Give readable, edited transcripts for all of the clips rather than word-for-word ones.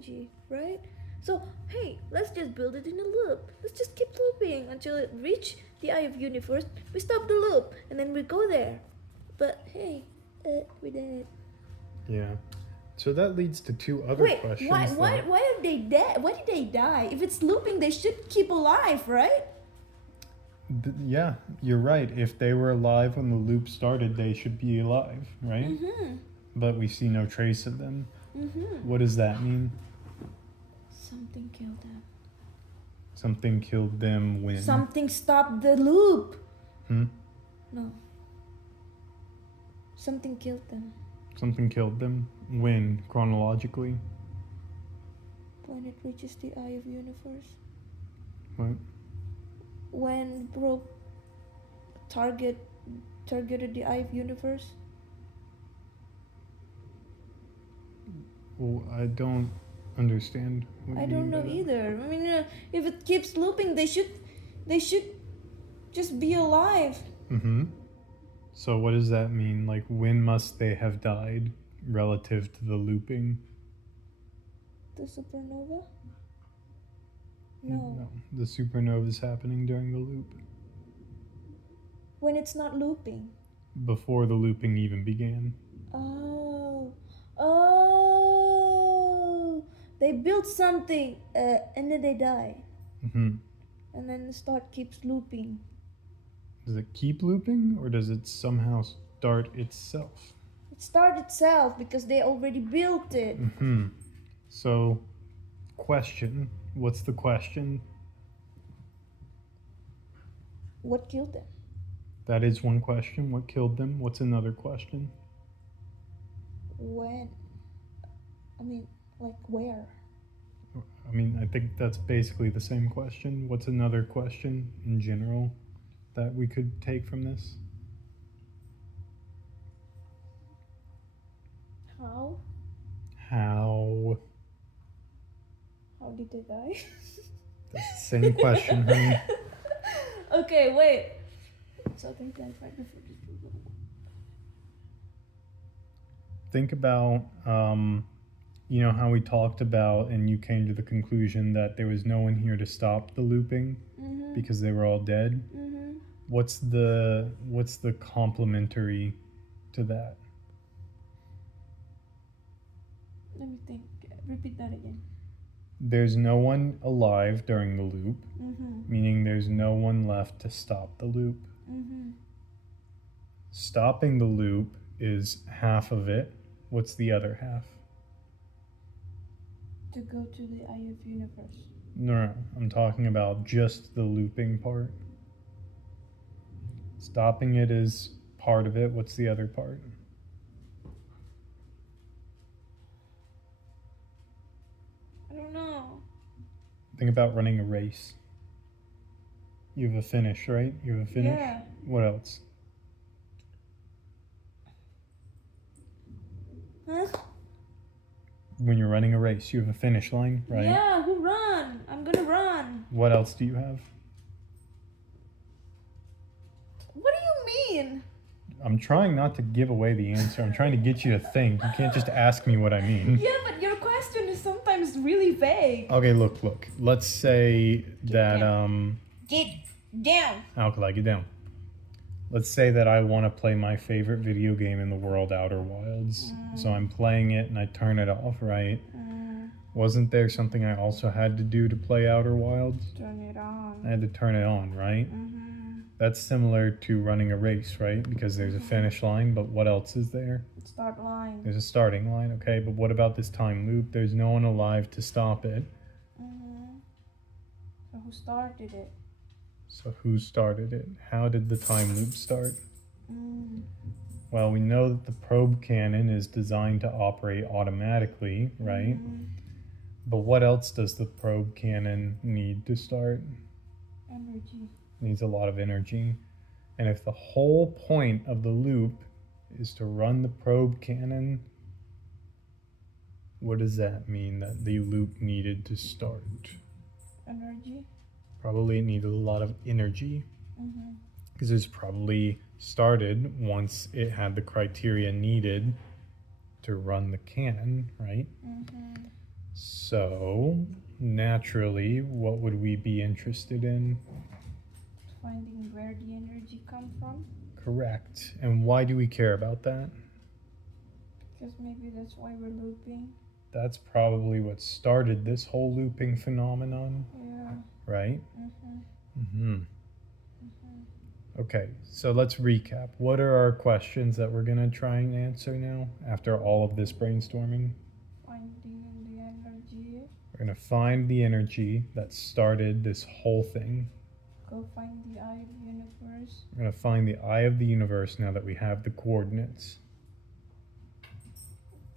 energy, right? So hey, let's just build it in a loop. Let's just keep looping until it reach the eye of universe. We stop the loop and then we go there. But hey, we did. Yeah. So that leads to two other Wait, questions. why are they dead? Why did they die? If it's looping, they should keep alive, right? Yeah, you're right. If they were alive when the loop started, they should be alive, right? Mm-hmm. But we see no trace of them. Mm-hmm. What does that mean? Something killed them. Something killed them when? Something stopped the loop. Hmm? No. Something killed them. Something killed them when, chronologically? When it reaches the eye of universe. What? When broke targeted the eye of universe. Well, I don't understand. What I you don't mean by know that. either. I mean, if it keeps looping, they should just be alive. Mm-hmm. So what does that mean? Like, when must they have died relative to the looping? The supernova? No. The supernova is happening during the loop. When it's not looping. Before the looping even began. Oh. They built something and then they die. Mm-hmm. And then the start keeps looping. Does it keep looping, or does it somehow start itself? It started itself because they already built it. Mm-hmm. So, question. What's the question? What killed them? That is one question. What killed them? What's another question? When? I mean, like where? I mean, I think that's basically the same question. What's another question in general that we could take from this? How? How? How did they die? That's the same question, honey. Okay, wait. So I think that's right before this. Think about, you know, how we talked about, and you came to the conclusion that there was no one here to stop the looping because they were all dead. Mm-hmm. What's the complementary to that? Let me think. Repeat that again. There's no one alive during the loop, Mm-hmm. meaning there's no one left to stop the loop. Mm-hmm. Stopping the loop is half of it. What's the other half? To go to the eye of universe. No, I'm talking about just the looping part. Stopping it is part of it. What's the other part? I don't know. Think about running a race. You have a finish, right? You have a finish? Yeah. What else? Huh? When you're running a race, you have a finish line, right? Yeah, who run? I'm gonna run. What else do you have? What do you mean? I'm trying not to give away the answer. I'm trying to get you to think. You can't just ask me what I mean. Yeah, but your question is sometimes really vague. Okay, look. Let's say that Get down. how could I get down? Let's say that I want to play my favorite video game in the world, Outer Wilds. So I'm playing it and I turn it off, right? Wasn't there something I also had to do to play Outer Wilds? Turn it on. I had to turn it on, right? That's similar to running a race, right? Because there's a finish line, but what else is there? Start line. There's a starting line, okay, but what about this time loop? There's no one alive to stop it. So who started it? So who started it? How did the time loop start? Well, we know that the probe cannon is designed to operate automatically, right? But what else does the probe cannon need to start? Energy. It needs a lot of energy. And if the whole point of the loop is to run the probe cannon, what does that mean that the loop needed to start? Energy. Probably it needed a lot of energy because it's probably started once it had the criteria needed to run the cannon, right? So, naturally, what would we be interested in? Finding where the energy come from. Correct. And why do we care about that? Because maybe that's why we're looping. That's probably what started this whole looping phenomenon, Yeah. right? Mm-hmm. Okay, so let's recap. What are our questions that we're going to try and answer now after all of this brainstorming? Finding the energy. We're going to find the energy that started this whole thing. Go find the eye of the universe. We're going to find the eye of the universe now that we have the coordinates.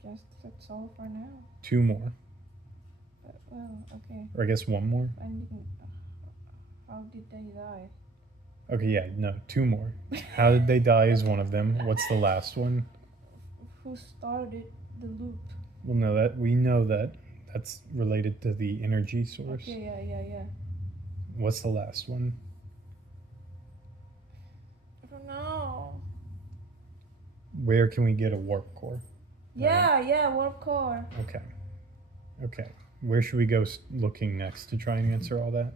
Just that's all for now. 2 more. Well, okay. Or I guess 1 more. Finding how did they die? Okay, yeah, no, 2 more. How did they die is one of them. What's the last one? Who started the loop? Well, no, that we know that that's related to the energy source. Okay, yeah. What's the last one? I don't know. Where can we get a warp core? Yeah, warp core. Okay. Where should we go looking next to try and answer all that?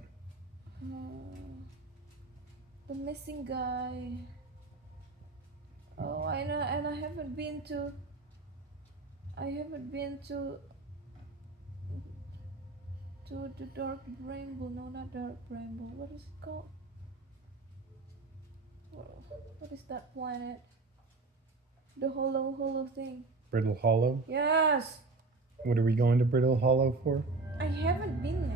The missing guy. Oh, I know, and I haven't been to the dark rainbow. No, not dark rainbow. What is it called? What is that planet? The hollow thing. Brittle Hollow? Yes. What are we going to Brittle Hollow for? I haven't been